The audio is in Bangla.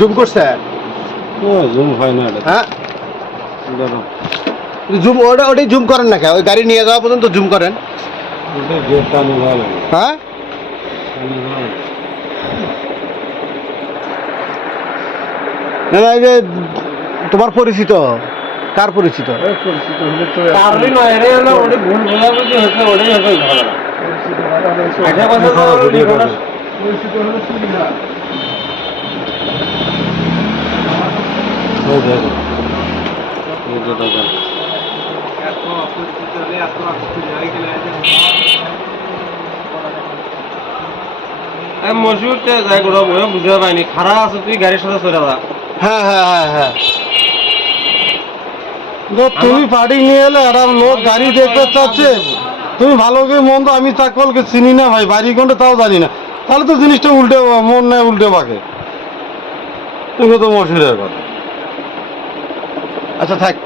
জুম করছে? জুম হয় না। হ্যাঁ জুম, ওটাই জুম করেন না কেন? ওই গাড়ি নিয়ে যাওয়া পর্যন্ত জুম করেন। হ্যাঁ না না, এই যে তোমার পরিচিত, কার পরিচিত? মজুর যাই করো বুঝতে পারিনি, খারাপ আছে তুই গাড়ির সাথে চলে যা। হ্যাঁ হ্যাঁ হ্যাঁ হ্যাঁ তুমি পার্টি নিয়ে এলে আর লোক গাড়ি দেখতে চাচ্ছে, তুমি ভালো করে মন্দ আমি চাকলকে চিনি না ভাই, বাড়ি কোনটা তাও জানি না, তাহলে তো জিনিসটা উল্টে মন নেয়, উল্টে পাকে। তুমি তো মশুরের কথা। আচ্ছা থাক।